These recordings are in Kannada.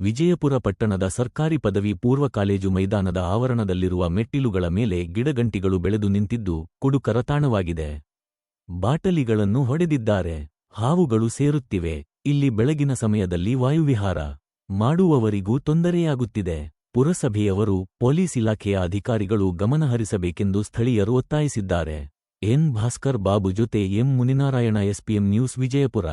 ವಿಜಯಪುರ ಪಟ್ಟಣದ ಸರ್ಕಾರಿ ಪದವಿ ಪೂರ್ವ ಕಾಲೇಜು ಮೈದಾನದ ಆವರಣದಲ್ಲಿರುವ ಮೆಟ್ಟಿಲುಗಳ ಮೇಲೆ ಗಿಡಗಂಟಿಗಳು ಬೆಳೆದು ನಿಂತಿದ್ದು ಕುಡುಕರ ತಾಣವಾಗಿದೆ. ಬಾಟಲಿಗಳನ್ನು ಹೊಡೆದಿದ್ದಾರೆ. ಹಾವುಗಳು ಸೇರುತ್ತಿವೆ. ಇಲ್ಲಿ ಬೆಳಗಿನ ಸಮಯದಲ್ಲಿ ವಾಯುವಿಹಾರ ಮಾಡುವವರಿಗೂ ತೊಂದರೆಯಾಗುತ್ತಿದೆ. ಪುರಸಭೆಯವರು ಪೊಲೀಸ್ ಇಲಾಖೆಯ ಅಧಿಕಾರಿಗಳು ಗಮನಹರಿಸಬೇಕೆಂದು ಸ್ಥಳೀಯರು ಒತ್ತಾಯಿಸಿದ್ದಾರೆ. ಎನ್. ಭಾಸ್ಕರ್ ಬಾಬು ಜೊತೆ M. Muninarayana SPM news Vijayapura.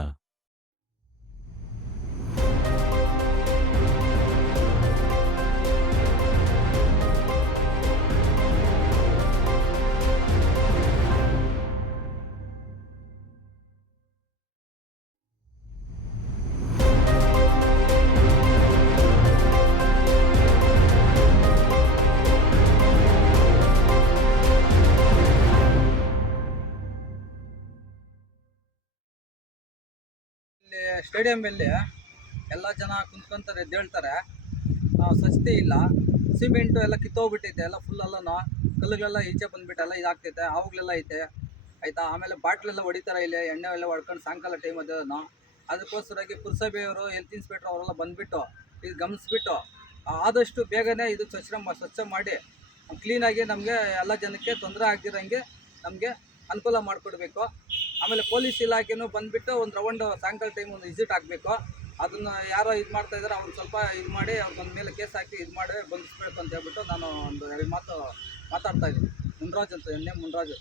ಇಲ್ಲಿ ಸ್ಟೇಡಿಯಂಲ್ಲಿ ಎಲ್ಲ ಜನ ಕುಂತ್ಕೊಂತಾರೆ ಎದ್ದೇಳ್ತಾರೆ ಸ್ವಚ್ಛತೆ ಇಲ್ಲ. ಸಿಮೆಂಟು ಎಲ್ಲ ಕಿತ್ತೋಗ್ಬಿಟ್ಟೈತೆ, ಎಲ್ಲ ಫುಲ್ ಎಲ್ಲನೂ ಕಲ್ಲುಗಳೆಲ್ಲ ಈಚೆ ಬಂದ್ಬಿಟ್ಟೆಲ್ಲ ಇದಾಗ್ತೈತೆ ಅವುಗಳೆಲ್ಲ ಐತೆ. ಆಯಿತಾ? ಆಮೇಲೆ ಬಾಟ್ಲೆಲ್ಲ ಹೊಡಿತಾರೆ ಇಲ್ಲಿ ಎಣ್ಣೆ ಎಲ್ಲ ಹೊಡ್ಕೊಂಡು ಸಾಯಂಕಾಲ ಟೈಮ್ ಅದನ್ನು ಅದಕ್ಕೋಸ್ಕರವಾಗಿ ಪುರಸಭೆಯವರು ಹೆಲ್ತ್ ಇನ್ಸ್ಪೆಕ್ಟರ್ ಅವರೆಲ್ಲ ಬಂದುಬಿಟ್ಟು ಇದು ಗಮನಿಸ್ಬಿಟ್ಟು, ಆದಷ್ಟು ಬೇಗನೆ ಇದು ಸ್ವಚ್ಛ ಸ್ವಚ್ಛ ಮಾಡಿ ಕ್ಲೀನಾಗಿ ನಮಗೆ ಎಲ್ಲ ಜನಕ್ಕೆ ತೊಂದರೆ ಆಗಿರೋಂಗೆ ನಮಗೆ ಅನುಕೂಲ ಮಾಡಿಕೊಡ್ಬೇಕು. ಆಮೇಲೆ ಪೊಲೀಸ್ ಇಲಾಖೆನೂ ಬಂದುಬಿಟ್ಟು ಒಂದು ರೌಂಡ್ ಸಾಯಂಕಾಲ ಟೈಮ್ ಒಂದು ವಿಸಿಟ್ ಆಗಬೇಕು ಅದನ್ನು ಯಾರೋ ಇದು ಮಾಡ್ತಾ ಇದ್ದಾರೆ ಅವ್ರು ಸ್ವಲ್ಪ ಇದು ಮಾಡಿ ಅವ್ರಿಗೊಂದು ಮೇಲೆ ಕೇಸ್ ಹಾಕಿ ಇದು ಮಾಡಿ ಬಂಧಿಸ್ಬೇಕು ಅಂತ ಹೇಳ್ಬಿಟ್ಟು ನಾನು ಒಂದು ಎರಡು ಮಾತು ಮಾತಾಡ್ತಾ ಇದ್ದೀನಿ. ಮುನ್ರಾಜ್ ಅಂತ ಎಣ್ಣೆ ಮುನ್ರಾಜ್